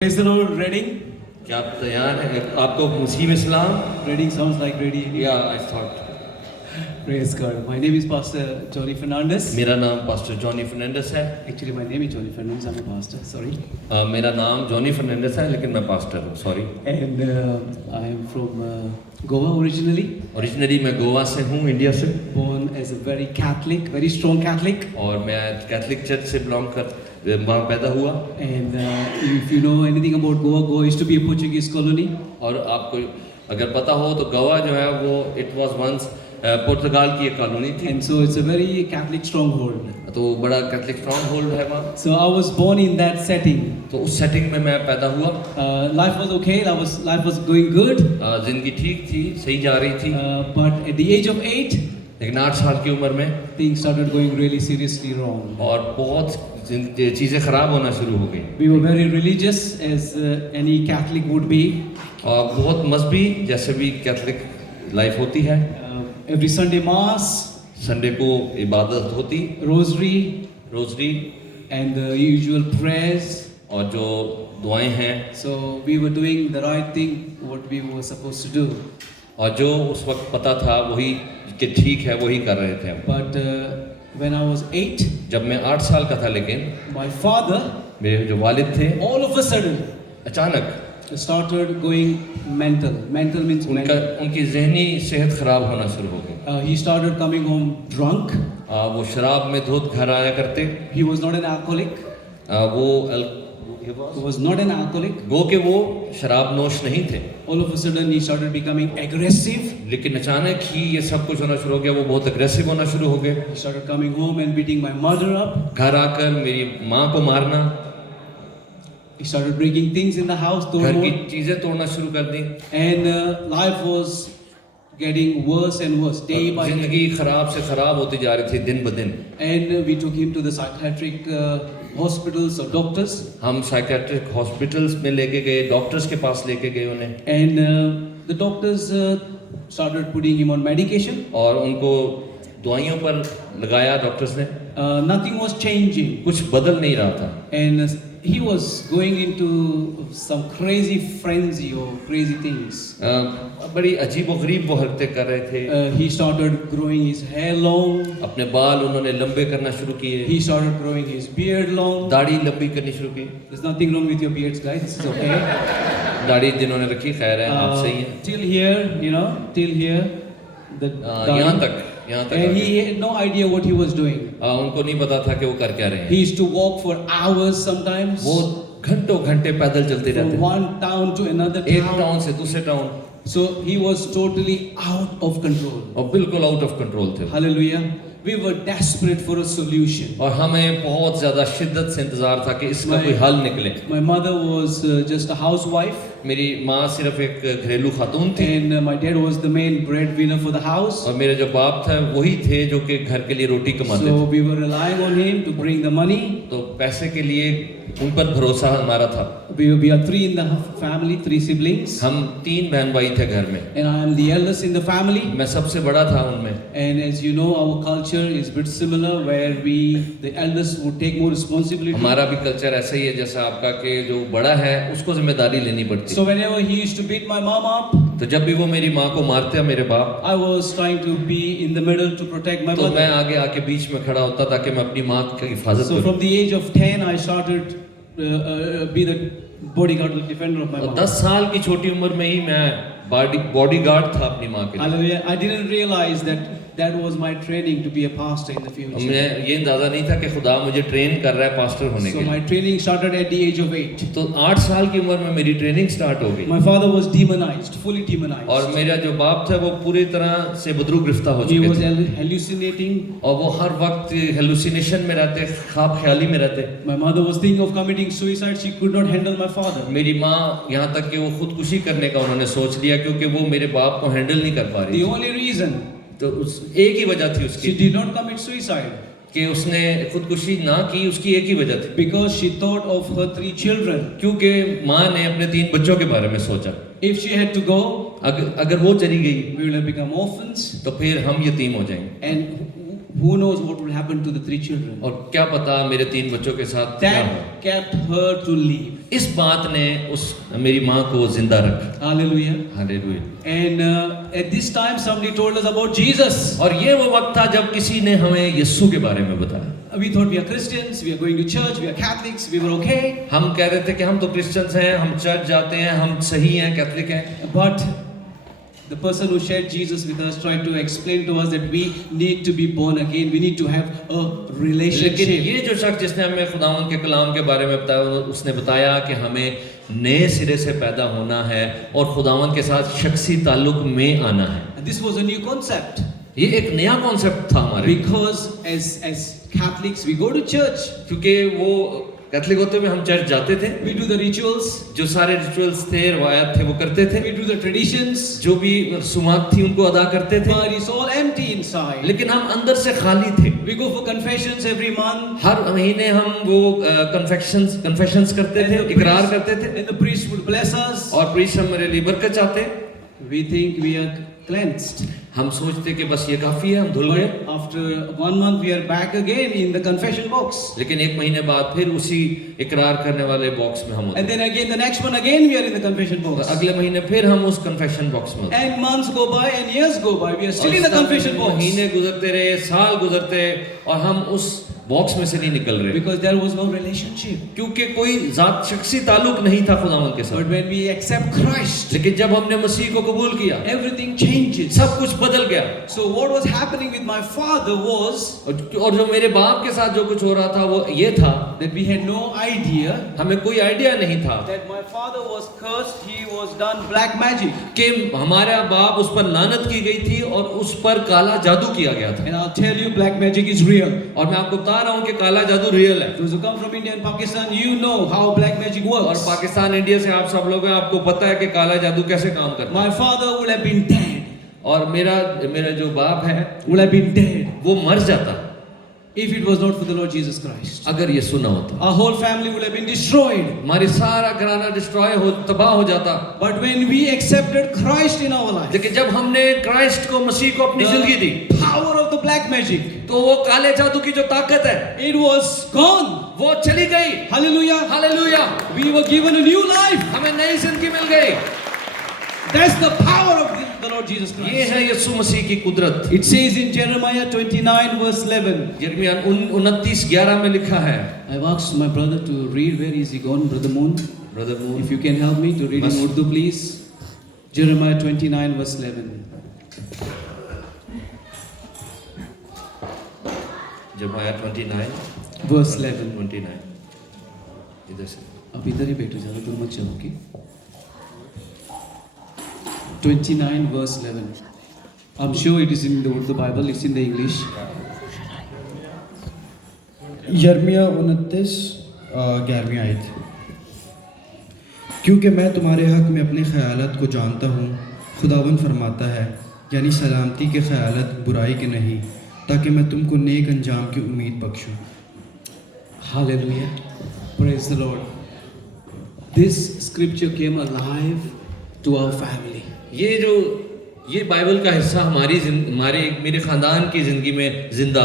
Praise the Lord, Reading. क्या आप तैयार हैं? आपको मुस्लिम इस्लाम? Reading sounds like ready. Yeah, I thought. Praise God. My name is Pastor Johnny Fernandez. मेरा नाम पास्टर जॉनी फर्नांडिस है. Actually, my name is Johnny Fernandez. I'm a pastor. Sorry. मेरा नाम जॉनी फर्नांडिस है लेकिन मैं पास्टर हूँ. Sorry. And I am from Goa originally. Originally मैं गोवा से हूँ, इंडिया से. Born as a very Catholic, very strong Catholic. और मैं कैथलिक चर्च से बिलोंग कर वहाँ पैदा हुआ. And if you know anything about Goa, Goa used to be a Portuguese colony. और आपको अगर पता हो तो गोवा जो है वो इट वाज वंस पुर्तगाल की एक कॉलोनी थी. And so it's a very Catholic stronghold. तो बड़ा कैथलिक स्ट्रॉन्ग होल्ड है वहाँ. So I was born in that setting. तो उस सेटिंग में मैं पैदा हुआ. Life was okay. Life was going good. जिंदगी ठीक थी, सही जा रही थी. But at the age of 8, लेकिन 8 साल की उम्र में things started going really seriously wrong. और बहुत चीज़ें ख़राब होना शुरू हो गई. We were very religious, as any Catholic would be. और बहुत मजहबी जैसे भी कैथलिक लाइफ होती है. Every Sunday Mass, संडे को इबादत होती, Rosary, rosary and the usual prayers. और जो दुआएं हैं. So we were doing the right thing, what we were supposed to do. और जो उस वक्त पता था वही कि ठीक है वही कर रहे थे हम. But when I was 8, जब मैं 8 साल का था लेकिन my father, मेरे जो वालिद थे all of a sudden, अचानक started going mental. Mental means उनकी जहनी सेहत खराब होना शुरू हो गई. he started coming home drunk. वो शराब में धुत घर आया करते. He was not an alcoholic. He was not an alcoholic. गो के वो शराब नोश नहीं थे. All of a sudden he started becoming aggressive. लेकिन अचानक ही ये सब कुछ होना शुरू हो गया. वो बहुत अग्रेसिव होना शुरू हो गए. He started coming home and beating my mother up. घर आकर मेरी माँ को मारना. He started breaking things in the house. घर की चीजें तोड़ना शुरू कर दी. And life was getting worse and worse day by day. जिंदगी खराब से खराब होती जा रही थी दिन ब दिन. And we took him to the psychiatric hospitals or doctors. हम साइकियाट्रिक हॉस्पिटल्स में लेके गए, डॉक्टर्स के पास लेके गए उन्हें. And the doctors started putting him on medication. और उनको दवाइयों पर लगाया डॉक्टर्स ने. Nothing was changing. कुछ बदल नहीं रहा था. And he was going into some crazy frenzy or crazy things. बड़ी अजीब और गरीब वो हरकतें कर रहे थे. He started growing his hair long. अपने बाल उन्होंने लंबे करना शुरू किए. He started growing his beard long. दाढ़ी लंबी करनी शुरू की. There's nothing wrong with your beards, guys. This is okay. दाढ़ी जिन्होंने रखी खैर है, आप सही हैं. Till here, you know, till here. यहाँ तक. And he had no idea what he was doing. उनको नहीं पता था कि वो कर क्या रहे हैं. He used to walk for hours sometimes. वो घंटों घंटे पैदल चलते रहते. From one town to another town. एक टाउन से दूसरे town. So he was totally out of control. और बिल्कुल आउट ऑफ कंट्रोल थे. Hallelujah. We were desperate for a solution. और हमें बहुत ज़्यादा शिद्दत से इंतजार था कि इसका कोई हल निकले. My mother was just a housewife. मेरी माँ सिर्फ एक घरेलू खातून थी. And my dad was the main breadwinner for the house. और मेरे जो बाप थे वही थे जो कि घर के लिए रोटी कमाते थे. So we were relying on him to bring the money. तो पैसे के लिए उन पर भरोसा हमारा था. We are 3 in the family, 3 siblings. हम 3 बहन भाई थे घर में. And I am the eldest in the family. मैं सबसे बड़ा था उनमें. And as you know, our culture is a bit similar, where the eldest would take more responsibility. हमारा भी कल्चर ऐसा ही है जैसा आपका कि जो बड़ा है उसको जिम्मेदारी लेनी पड़ती. So whenever he used to beat my mom up, तो जब भी वो मेरी माँ को मारते मेरे बाप, I was trying to be in the middle to protect my तो mother. मैं आगे आके बीच में खड़ा होता ताकि मैं अपनी माँ की हिफाजत So करूं. from the age of 10, I started be the bodyguard, the defender of my mom. 10 साल की छोटी उम्र में ही मैं बॉडीगार्ड था अपनी माँ के लिए. Hallelujah. I didn't realize that was my training to be a pastor in the future. मैं ये अंदाजा नहीं था कि खुदा मुझे ट्रेन कर रहा है पास्टर होने So के my लिए. training started at the age of 8. तो 8 साल की उम्र में मेरी ट्रेनिंग स्टार्ट हो गई. My father was demonized, fully demonized. और मेरा जो बाप था वो पूरी तरह से बदरू गिरफ्तार हो He चुके was थे. hallucinating. और वो हर वक्त हेलुसिनेशन में रहते, ख्वाब ख्याली में रहते. My mother was thinking of committing suicide. She could not handle my father. मेरी माँ यहाँ तक कि वो खुदकुशी करने का उन्होंने सोच लिया क्योंकि वो मेरे बाप को हैंडल नहीं कर पा रही. The only reason तो उस एक ही वजह थी she उसकी did not commit suicide, कि उसने खुदकुशी ना की. उसकी एक ही वजह थी because she thought of her 3 children. क्योंकि माँ ने अपने 3 बच्चों के बारे में सोचा. If she had to go, अगर वो चली गई we will have become orphans. तो फिर हम यतीम हो जाएंगे. And who knows what will happen to the 3 children. और क्या पता मेरे 3 बच्चों के साथ क्या हो. That kept her to leave. इस बात ने उस मेरी माँ को जिंदा रखा। Hallelujah. Hallelujah. And at this time, somebody told us about Jesus. और ये वो वक्त था जब किसी ने हमें यीशु के बारे में बताया। We thought we are Christians, we are going to church, we are Catholics, we were okay. हम कह रहे थे कि हम तो क्रिश्चियंस हैं, हम चर्च जाते हैं, हम सही हैं, कैथलिक हैं। But the person who shared Jesus with us tried to explain to us that we need to be born again, we need to have a लेकिन relationship. ये जो शख्स जिसने हमें खुदावंद के कलाम के बारे में बताया, उसने बताया कि हमें नए सिरे से पैदा होना है और खुदावंद के साथ शख्सी ताल्लुक में आना है। And this was a new concept. ये एक नया कॉन्सेप्ट था हमारे लिए। Because as Catholics, we go to church, क्योंकि वो कैथलिक होते हुए हम चर्च जाते थे, we do the rituals, जो सारे रिचुअल्स थे, रवायत थे, वो करते थे, we do the traditions, जो भी सुमात थी उनको अदा करते थे, but it's all empty inside. लेकिन हम अंदर से खाली थे। We go for confessions every month. हर महीने हम वो कन्फेशंस करते थे, इकरार करते थे, And the priest would bless us. और प्रीस्ट हमारे लिए बरकत चाहते। We think we are cleansed. हम सोचते कि बस ये काफी है, हम धुल गए। But after 1 month, we are back again in the confession box. लेकिन एक महीने बाद फिर उसी इकरार करने वाले बॉक्स में हम होते And then again, the next one again, we are in the confession हैं। box. अगले महीने फिर हम उस कन्फेशन बॉक्स में होते हैं। And months go by and years go by, we are still in the confession box. महीने गुजरते रहे, साल गुजरते, और हम उस बॉक्स में से नहीं निकल रहे, Because there was no relationship. क्योंकि कोई जात शख्सी ताल्लुक नहीं था खुदावंद के But साथ। when we accept Christ, लेकिन जब हमने मसीह को कबूल किया, everything changes. सब कुछ बदल गया। So what was happening with my father was और जो मेरे बाप के साथ जो कुछ हो रहा था वो ये था, that we had no idea हमें कोई आइडिया नहीं था that my father was cursed, he was done black magic. कि हमारा बाप उस पर लानत की गई थी और उस पर काला जादू किया गया था। And I'll tell you, black magic is real. और मैं आपको बता रहा हूँ कि काला जादू रियल है। Those who come from India and Pakistan, you know how black magic और works. पाकिस्तान इंडिया से आप सब लोग हैं, आपको पता है कि काला जादू कैसे काम करता है। My father would have been dead. और मेरा जो बाप है Would have been dead वो मर जाता if it was not for the Lord Jesus Christ. अगर ये सुना होता। Our whole family would have been destroyed. हमारी सारा घराना डिस्ट्रॉय हो, तबाह हो जाता। But when we accepted Christ in our life, लेकिन जब हमने क्राइस्ट को, मसीह को अपनी जिंदगी दी, the power of the black magic, तो वो काले जादू की जो ताकत है it was gone. वो चली गई। Hallelujah. Hallelujah. We were given a new life. हमें नई जिंदगी मिल गई। That's the power of the Lord Jesus ये Christ. है यीशु मसीह की कुदरत। It says in Jeremiah 29 verse 11. यिर्मयाह 29:11 में लिखा है। I've asked my brother to read. Where is he gone, Brother Moon? Brother moon, If you can help me to read in Must- Urdu, please. Jeremiah 29 verse 11. यिर्मयाह 29 Verse 11. 29 इधर से। आप इधर ही बैठो, ज़्यादा दूर मत चलो, okay? 29 verse 11. I'm sure it is in the Urdu Bible. It's in the English. यिर्मयाह 29 11वीं आयत। क्योंकि मैं तुम्हारे हक में अपने ख़यालात को जानता हूँ, खुदावंद फरमाता है, यानी सलामती के ख़यालात बुराई के नहीं, ताकि मैं तुमको नेक अंजाम की उम्मीद बख्शूँ। Hallelujah. Praise the Lord. This scripture came alive to our family. ये बाइबल का हिस्सा मेरे खानदान की जिंदगी में जिंदा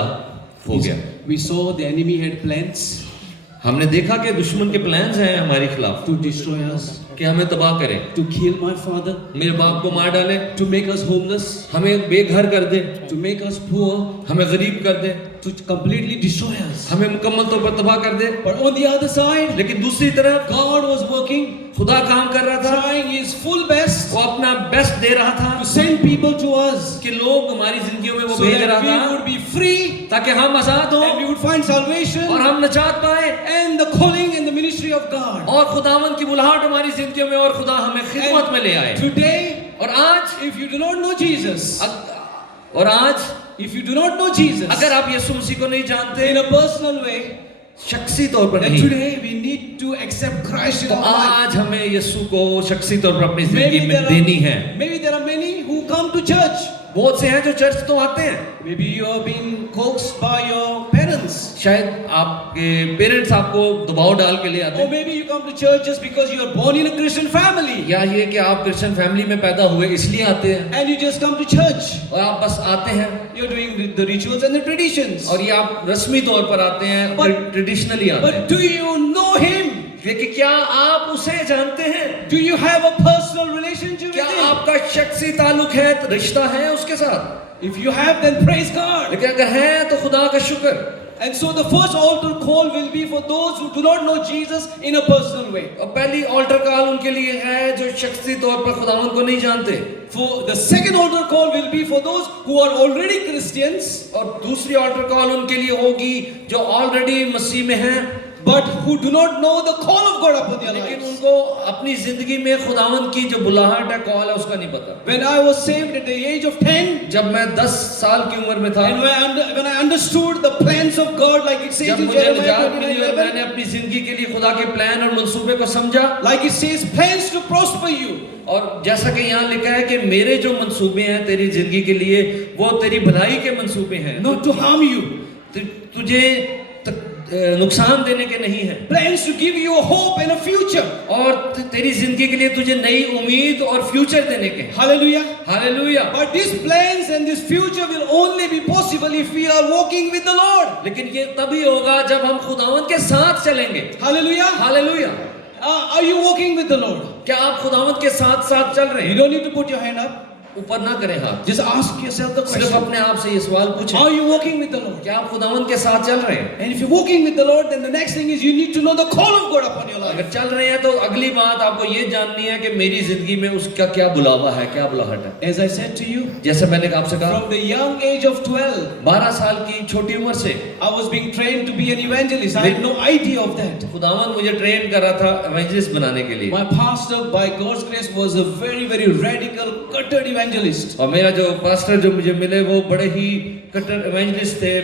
हो गया। We saw the enemy had plans हमने देखा कि दुश्मन के प्लान्स हैं हमारे खिलाफ to destroy us, कि हमें तबाह करें, to kill my father, मेरे बाप को मार डाले, to make us homeless, हमें बेघर कर दे, to make us poor, हमें गरीब कर दे, to completely destroy us. हमें मुकम्मल तौर पर तबाह कर दे। But on the other side, लेकिन दूसरी तरफ God was working, खुदा काम कर रहा था, trying His full best वो अपना बेस्ट दे रहा था to send people to us कि लोग हमारी जिंदगियों में वो so भेज that रहा we था would be free ताकि हम आजाद and हो we would find salvation और हम नजात पाए and the calling and the ministry of God. और खुदावन की बुलाहट हमारी जिंदगियों में और खुदा हमें खिदमत में ले आए। Today, और आज if you do not know Jesus, और आज if you do not know Jesus अगर आप यीशु मसीह को नहीं जानते in a personal way, शख्सी तौर पर then नहीं, today we need to accept Christ in तो our life. आज हमें यीशु को शख्सी तौर पर अपनी Maybe जिंदगी में देनी है। maybe there are many who come to church. बहुत से हैं जो चर्च तो आते हैं, Maybe you are being coaxed by your parents. शायद आपके पेरेंट्स आपको दबाव डाल के ले आते Or हैं, maybe you come to church just because you are born in a Christian family. या ये कि आप क्रिश्चियन फैमिली में पैदा हुए इसलिए आते हैं And you just come to church. और आप बस आते हैं You're doing the rituals and the traditions. और ये आप रस्मी तौर पर आते हैं, But- ट्रेडिशनली आते But हैं। do you know Him? लेकिन क्या आप उसे जानते हैं? Do you have a personal relationship क्या with Him? आपका शख्सी ताल्लुक है, रिश्ता है उसके साथ? If you have, then praise God. लेकिन अगर है तो खुदा का शुक्र। And so the first altar call will be for those who do not know Jesus in a personal way. और पहली ऑल्टर कॉल उनके लिए है जो शख्सी तौर पर खुदावन को नहीं जानते। For the second altar call will be for those who are already Christians, और दूसरी ऑल्टर कॉल उनके लिए होगी जो ऑलरेडी मसीह में हैं, but who do not know the call of God upon their लेकिन lives. उनको अपनी जिंदगी में खुदावन की जो बुलाहट है, कॉल है, उसका नहीं पता। When I was saved at the age of 10, जब मैं 10 साल की उम्र में था, and when I understood the plans of God, like it says जब in मुझे Jeremiah निजात मिली और 29:11, मैंने अपनी जिंदगी के लिए खुदा के प्लान और मंसूबे को समझा, like it says, plans to prosper you. और जैसा कि यहाँ लिखा है कि मेरे जो मंसूबे हैं तेरी जिंदगी के लिए वो तेरी भलाई के मंसूबे हैं, Not to harm you. तुझे नुकसान देने के नहीं है, Plans to give you a hope and a future. और तेरी जिंदगी के लिए तुझे नई उम्मीद और फ्यूचर देने के। Hallelujah. Hallelujah. But these plans and this future will only be possible if we are walking with the Lord. लेकिन ये तभी होगा जब हम खुदावंद के साथ चलेंगे। Hallelujah. Hallelujah. Are you walking with the Lord? क्या आप खुदावंद के साथ साथ चल रहे You हैं? don't need to put your hand up. ऊपर ना करें हाथ, Just ask yourself the सिर्फ question. अपने आप से ये सवाल पूछें, Are you walking with the Lord? क्या आप खुदावंद के साथ चल रहे हैं? And if you're walking with the Lord, then the next thing is you need to know the call of God upon your life. अगर चल रहे हैं तो अगली बात आपको ये जाननी है कि मेरी जिंदगी में उसका क्या बुलावा है, क्या बुलाहट है। As I said to you, जैसे मैंने आपसे कहा, from the young age of 12, 12 साल की छोटी उम्र से I was being trained to be an evangelist. I had no idea of that. खुदावंद मुझे ट्रेन कर रहा था एवेंजलिस्ट बनाने के लिए। My pastor, by God's grace, was a very, very radical, cutted evangelist. और मेरा जो पास्टर जो मुझे मिले वो बड़े ही कट्टर एवेंजलिस्ट थे,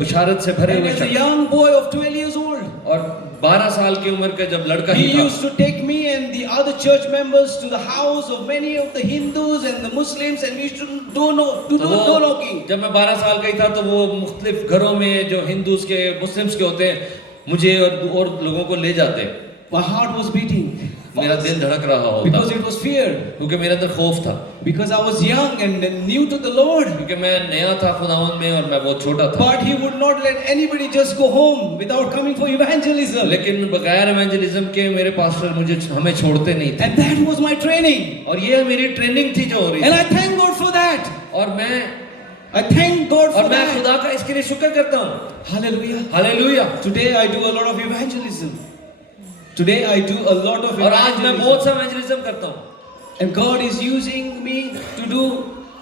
बशारत से भरे And हुए as a शख्स। young boy of 12 years old, और 12 साल की उम्र का जब लड़का he ही था, used to take me and the other church members to the house of many of the Hindus and the Muslims, and we used to do door knocking. जब मैं 12 साल का ही था तो वो मुख्तलिफ घरों में जो हिंदूज के मुस्लिम्स के होते हैं मुझे और लोगों को ले जाते। My heart was beating मेरा दिल धड़क रहा because होता it was fear, क्योंकि मेरे अंदर खौफ था, because I was young and new to the Lord. क्योंकि मैं नया था खुदावंद में और मैं बहुत छोटा था। But He would not let anybody just go home without coming for evangelism. लेकिन बगैर एवेंजलिज्म के मेरे पास्टर हमें छोड़ते नहीं थे, And that was my training. और ये मेरी ट्रेनिंग थी जो हो रही And थी। I thank God for that. और मैं thank God for मैं that. खुदा का इसके लिए शुक्र करता हूँ। Hallelujah. Hallelujah. Today I do a lot of evangelism. Today I do a lot of और आज मैं बहुत evangelism. सा एवेंजलिज्म करता हूँ, And God is using me to do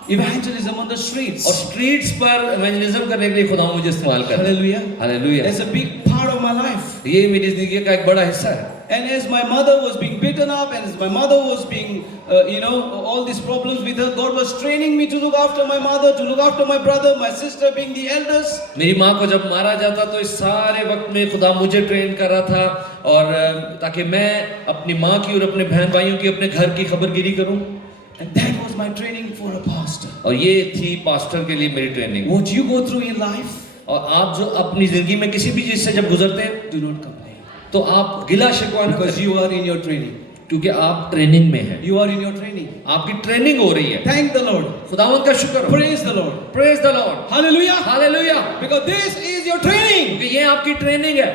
evangelism on the और streets. स्ट्रीट्स पर एवेंजलिज्म करने के लिए खुदा मुझे इस्तेमाल कर रहा है। Hallelujah. Hallelujah. That's a big part of my life. ये मेरी जिंदगी का एक बड़ा हिस्सा है। And as my mother was being beaten up, and as my mother was being, all these problems with her, God was training me to look after my mother, to look after my brother, my sister being the elders. मेरी माँ को जब मारा जाता तो इस सारे वक्त में खुदा मुझे ट्रेन कर रहा था, और ताकि मैं अपनी माँ की और अपने बहन भाइयों की अपने घर की खबरगिरी करूं। And that was my training for a pastor. और ये थी पास्टर के लिए मेरी training. What you go through in life, और आप जो अपनी जिंदगी में किसी भी चीज से जब गुजरते हैं do not complain. तो आप गिला शिकवा न Because करें, you are in your training. क्योंकि आप ट्रेनिंग में हैं, You are in your training. आपकी ट्रेनिंग हो रही है। Thank the Lord. खुदावंद का शुक्र हो। Praise the Lord. Praise the Lord. Hallelujah. Hallelujah. Because this is your training. क्योंकि ये आपकी ट्रेनिंग है।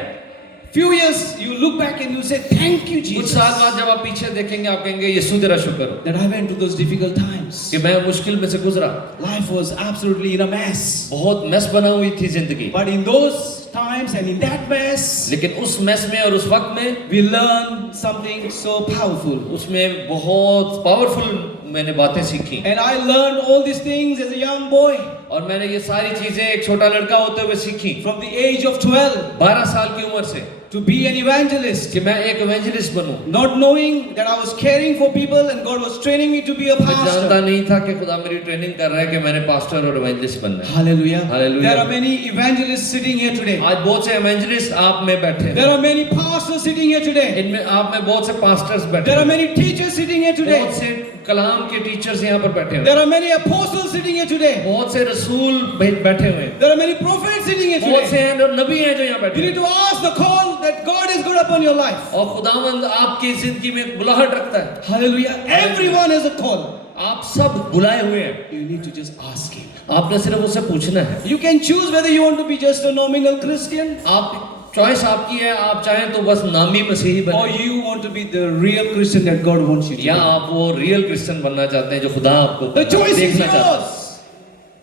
Few years you look back and you say, thank you, कुछ Jesus, साल बाद जब आप पीछे देखेंगे आप कहेंगे यीशु तेरा शुक्र हो that I went through those difficult times. कि मैं मुश्किल में से गुजरा। Life was absolutely in a mess. बहुत मेस बना हुई थी जिंदगी, But in those times and in that mess, लेकिन उस मेस में और उस वक्त में we learned something so powerful. उसमें बहुत पावरफुल मैंने बातें सीखी। And I learned all these things as a young boy और मैंने ये सारी चीजें एक छोटा लड़का होते हुए सीखी, from the age of 12 12 साल की उम्र से, to be an evangelist, कि मैं एक evangelist बनूं। not knowing that I was caring for people and God was training me to be a मैं जानता pastor. नहीं था कि खुदा मेरी ट्रेनिंग कर रहा है कि मैंने पास्टर और एवेंजलिस्ट बनना है। Hallelujah. Hallelujah. There are many evangelists sitting here today. आज बहुत से एवेंजलिस्ट आप में बैठे हैं, There are many pastors sitting here today. इनमें आप में बहुत से पास्टर्स बैठे There are हैं, many teachers sitting here today. बहुत से कलाम के टीचर्स यहाँ पर बैठे हैं, There are many apostles sitting here today. बहुत से रसूल बैठे हुए हैं, There are many prophets sitting here बहुत से today. हैं नबी हैं जो यहाँ बैठे You हैं। need to ask the call that God is good upon your life. और खुदावंद आपकी जिंदगी में एक बुलाहट रखता है। Hallelujah. Everyone has a call. आप सब बुलाए हुए हैं, You need to just ask Him. आपने सिर्फ उससे पूछना है। You can choose whether you want to be just a nominal Christian, आप चॉइस आपकी है, आप चाहें तो बस नामी मसीही or बने, you want to be the real Christian that God wants you to या be. आप वो रियल क्रिश्चियन बनना चाहते हैं जो खुदा आपको The choice is देखना चाहता है। yours.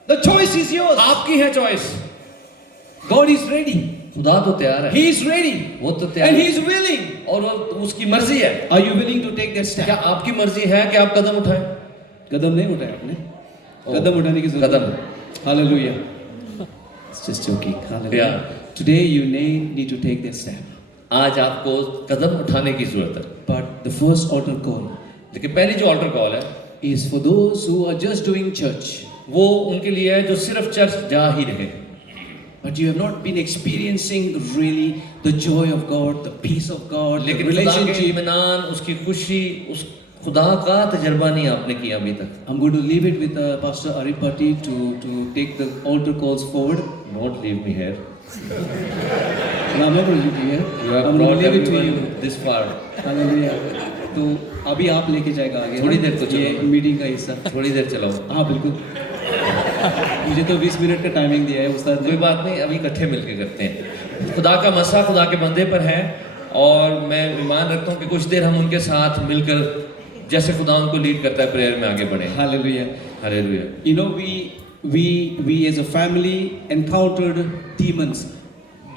The choice is yours. आपकी है चॉइस। God is ready. खुदा तो तैयार है, He is ready. वो तो तैयार And है He is willing. और वो उसकी मर्जी है। Are you willing to take that क्या step? आपकी मर्जी है कि आप कदम उठाएं? कदम नहीं उठाया आपने? Oh. कदम उठाने की जरूरत कदम। है। Hallelujah. It's just joking. Hallelujah. Yeah. Today you need to take that step. आज आपको कदम उठाने की जरूरत है, But the first altar call लेकिन पहली जो ऑल्टर कॉल है is for those who are just doing church, वो उनके लिए है जो सिर्फ चर्च जा ही रहे, but you have not been experiencing really the joy of God, the peace of God, the लेकिन खुदा के relationship. इत्मीनान, उसकी खुशी, उस खुदा का तजर्बा नहीं आपने किया अभी तक। I'm going to leave it with Pastor Aripati to take the altar calls forward. Don't leave me here. And I'm not going to leave you here. You have I'm going brought to leave it to everyone you. this far. Hallelujah. तो अभी आप लेके जाएगा आगे थोड़ी ना? देर तो ये चलो। मीटिंग का हिस्सा। थोड़ी देर चलाओ, हाँ बिल्कुल। मुझे तो 20 मिनट का टाइमिंग दिया है उस्ताद कोई ने। बात नहीं, अभी इकट्ठे मिलके करते हैं। खुदा का मसा खुदा के बंदे पर है और मैं ईमान रखता हूँ कि कुछ देर हम उनके साथ मिलकर जैसे खुदा उनको लीड करता है प्रेयर में आगे बढ़े। Hallelujah. Hallelujah. You know we as a family encountered demons.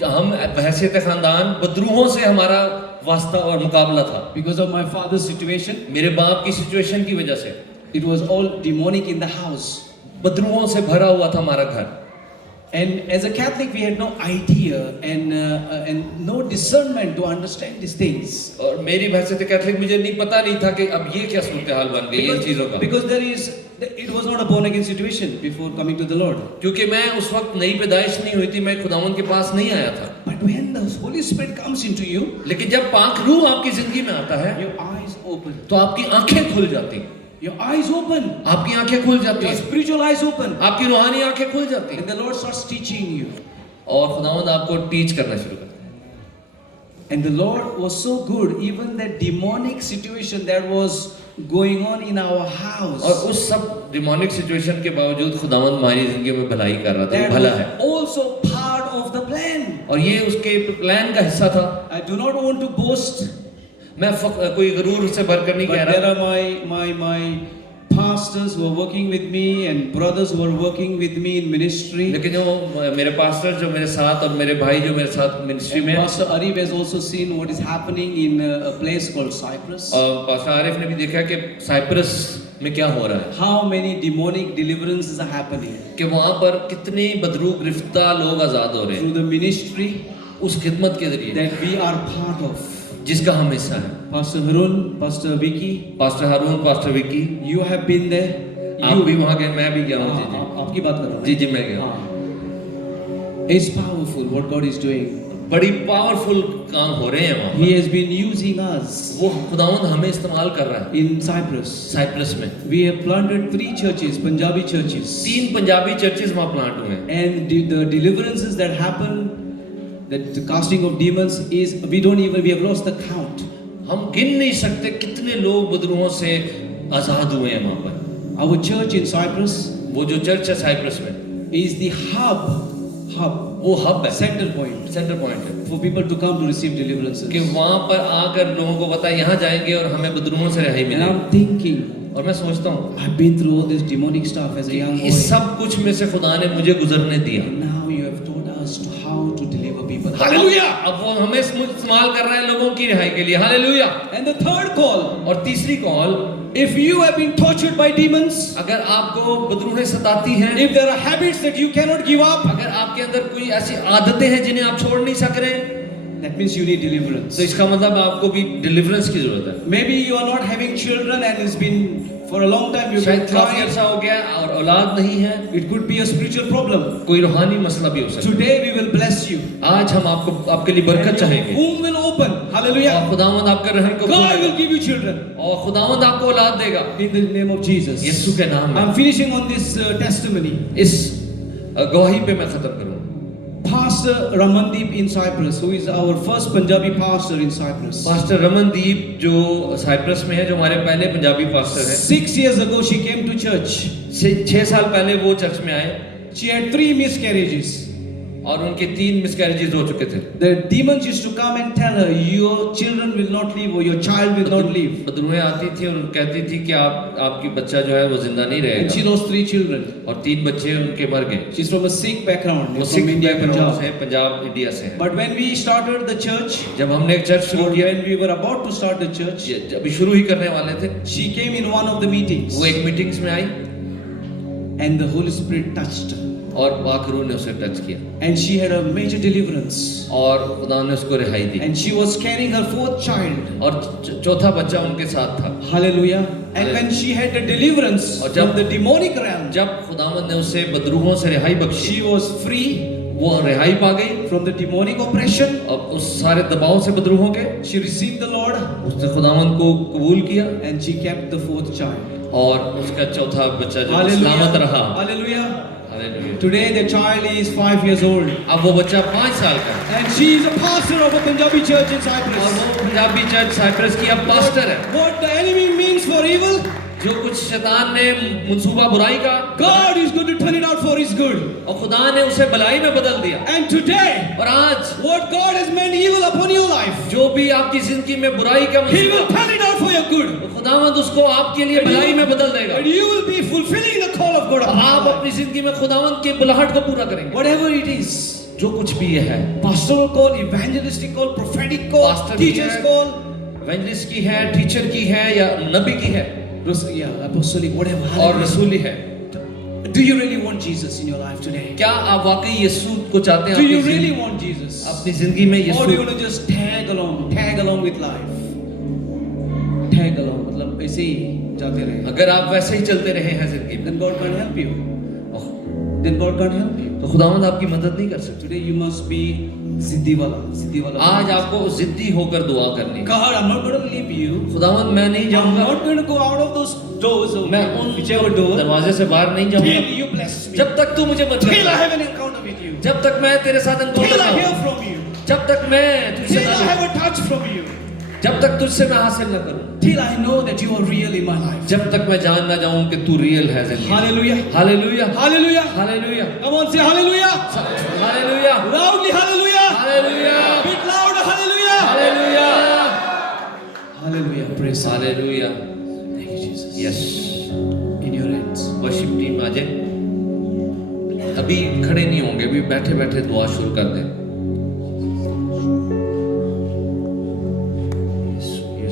हम बहसियत खानदान बदरूहों से हमारा वास्ता और मुकाबला था, Because of my father's situation, मेरे बाप की सिचुएशन की वजह से it was all demonic in the house. बदरूहों से भरा हुआ था हमारा घर। And as a Catholic, we had no idea and no discernment to understand these things. और मेरी बहसियत कैथलिक मुझे नहीं पता नहीं था कि अब ये क्या सूरत हाल बन गई इन चीजों का, Because it was not a born again situation before coming to the Lord. क्योंकि मैं उस वक्त नई पैदाइश नहीं हुई थी, मैं खुदावंद के पास नहीं आया था। But when the Holy Spirit comes into you, लेकिन जब पाक रूह आपकी जिंदगी में आता है your eyes open. तो आपकी आंखें खुल जाती, Your eyes open. आपकी आंखें खुल जाती Your हैं, spiritual eyes open. आपकी रूहानी आंखें खुल जाती हैं And the Lord starts teaching you. और खुदावंद आपको टीच करना शुरू करता है। And the Lord was so good, even that demonic situation that was going on in our house. और उस सब डिमोनिक सिचुएशन के बावजूद खुदावंद हमारी जिंदगी में भलाई कर रहा था, वो That भला है was also part of the plan. और ये उसके प्लान का हिस्सा था। I do not want to boast, मैं कोई गरूर से भरकर नहीं कह but there रहा, are my pastors who are working with me and brothers who are working with me in ministry. लेकिन जो मेरे पास्टर जो मेरे साथ और मेरे भाई जो मेरे साथ मिनिस्ट्री में हैं, Pastor Arif has also seen what is happening in a place called Cyprus. और पास्टर आरिफ ने भी देखा कि साइप्रस में क्या हो रहा है, How many demonic deliverances are happening कि वहाँ पर कितने बदरू गिरफ्तार लोग आज़ाद हो रहे हैं through the ministry उस खिदमत के जरिए that we are part of. जिसका हम हिस्सा है। Pastor Harun, Pastor Vicky, pastor Harun, pastor Vicky, you have been there. आप भी वहाँ गए, मैं भी गया हूँ। जी आपकी बात कर रहा हूँ। जी जी मैं गया। हाँ। It's powerful what God is doing. बड़ी पावरफुल काम हो रहे हैं वहाँ He has been using us पर। वो खुदावंद हमें इस्तेमाल कर रहा है in Cyprus. साइप्रस में। We have planted 3 churches, Punjabi churches. 3 Punjabi churches वहाँ प्लांट हुए हैं And the deliverances that happen, that the casting of demons is, we have lost the count. हम गिन नहीं सकते कितने लोग बदरूहों से आज़ाद हुए हैं वहाँ पर। Our church in Cyprus वो जो चर्च है साइप्रस में, is the hub, वो हब है, center point सेंटर पॉइंट है for people to come to receive deliverances. कि वहाँ पर आकर लोगों को पता है यहाँ जाएंगे और हमें बदरूहों से रिहाई And मिलेगी। I'm thinking, और मैं सोचता हूँ I've been through all this demonic stuff as a young boy. इस सब कुछ में से खुदा ने मुझे गुजरने दिया। And now you have taught us how to deliver people. Hallelujah. अब वो हमें इस्तेमाल कर रहा है लोगों की रिहाई के लिए। Hallelujah. And the third call, और तीसरी call, if you have been tortured by demons, अगर आपको बदरूहें सताती हैं, if there are habits that you cannot give up, अगर आपके अंदर कोई ऐसी आदतें हैं जिन्हें आप छोड़ नहीं सक रहे, that means you need deliverance. तो इसका मतलब आपको भी डिलीवरेंस की जरूरत है। Maybe you are not having children and it's been for a long time you've शायद been काफी trying. अर्सा हो गया और औलाद नहीं है, It could be a spiritual problem. कोई रूहानी मसला भी हो सकता Today we will bless you. है। आज हम आपके लिए बरकत And your चाहेंगे womb will open. Hallelujah. और खुदावंद आपके रहम को God खोलेगा will give you children. और खुदावंद आपको औलाद देगा In the name of Jesus. यीशु के नाम में। I'm finishing on this testimony. इस गवाही पे मैं खत्म करूँ। Pastor Ramandeep in Cyprus, who is our first Punjabi pastor in Cyprus. Pastor Ramandeep जो साइप्रस में है, जो हमारे पहले पंजाबी पास्टर हैं, 6 years ago she came to church. 6 साल पहले वो चर्च में आए She had 3 miscarriages. और उनके 3 मिसकैरेजेस हो चुके थे। The demons used to come and tell her, your children will not live or your child will not live. बदरूहें आती थी और कहती थी कि आपकी बच्चा जो है वो जिंदा नहीं And she रहेगा, lost 3 children. और 3 बच्चे उनके मर गए। She's from a Sikh background, वो from सिख India, बैकग्राउंड से Punjab. पंजाब इंडिया से हैं। But when we started the church, जब हमने एक चर्च शुरू or किया, when we were about to start the church, अभी शुरू ही करने वाले थे, she came in one of the meetings वो एक मीटिंग्स में आई and the Holy Spirit touched her. और पाक रूह ने उसे टच किया And she had a major deliverance. और खुदा ने उसको रिहाई दी, And she was carrying her 4th child. और चौथा बच्चा उनके साथ था। Hallelujah. And when she had the deliverance और from जब- the demonic realm, जब खुदावंद ने उसे बदरूहों से रिहाई बख्शी, she was free वो रिहाई पा गई from the demonic oppression. और उस सारे दबाव से बदरूहों के, She received the Lord उसने खुदावंद को कबूल किया and she kept the 4th child. और उसका चौथा बच्चा जो सलामत रहा। Hallelujah. Hallelujah. Today the child is 5 years old अब वो बच्चा 5 साल का है and she is a pastor of a Punjabi church in और Cyprus. वो पंजाबी चर्च साइप्रस की अब पास्टर है। What the enemy means for evil, जो कुछ शैतान ने मंसूबा बुराई का, God is going to turn it out for his good. और खुदा ने उसे भलाई में बदल दिया। And today, और आज what God has meant evil upon your life, जो भी आपकी जिंदगी में बुराई का He will मंसूबा, turn it out for your good. तो खुदावंद उसको आपके लिए भलाई में बदल देगा। And you will be fulfilling the call of God upon आप your life. अपनी जिंदगी में खुदावंद के बुलाहट को पूरा करेंगे। Whatever it is, जो कुछ भी ये है, pastoral call, evangelistic call, prophetic call, Pastor की teacher's है, call, इवेंजलिस्ट की है, टीचर की है या नबी की है yeah, apostolic, whatever. और Hallelujah. रसूली है। Do you really want Jesus in your life today? क्या आप वाकई यीशु को चाहते हैं Do you अपनी really जिंदगी- want Jesus? अपनी जिंदगी में Or do you Yeshu? want to just tag along with life? Tag along, मतलब ऐसे ही जाते रहे. अगर आप वैसे ही चलते रहे हैं जिंदगी में, Then God can't help you. Then God can't help you. तो खुदावंद आपकी मदद नहीं कर सकते। Today you must be जिद्दी वाला. आज आपको जिद्दी होकर दुआ करनी है। God, I'm not going to leave you. खुदावंद मैं नहीं I'm जाऊंगा, not going to go out of those doors or मैं उन whichever door दरवाजे से बाहर नहीं till जाऊंगा you bless me. जब तक तू मुझे मत Till I कर, have an encounter with you. जब तक मैं तेरे साथ Till एनकाउंटर I ना hear हो, from you. जब तक मैं तुझसे Till ना I लूं, have a touch from you. जब तक तुझसे मैं हासिल न करूं, Till I know that you are real in my life. जब तक मैं जान ना जाऊं कि तू रियल है जिंदगी में। Hallelujah. Hallelujah, Hallelujah. Hallelujah, Come on, say hallelujah. Hallelujah, Loudly hallelujah. Hallelujah, Bit louder hallelujah. Hallelujah, Hallelujah. Praise God. Hallelujah. Thank you, Jesus. Yes, In your hands. Worship team आ जाए। अभी खड़े नहीं होंगे, अभी बैठे बैठे दुआ शुरू कर दें।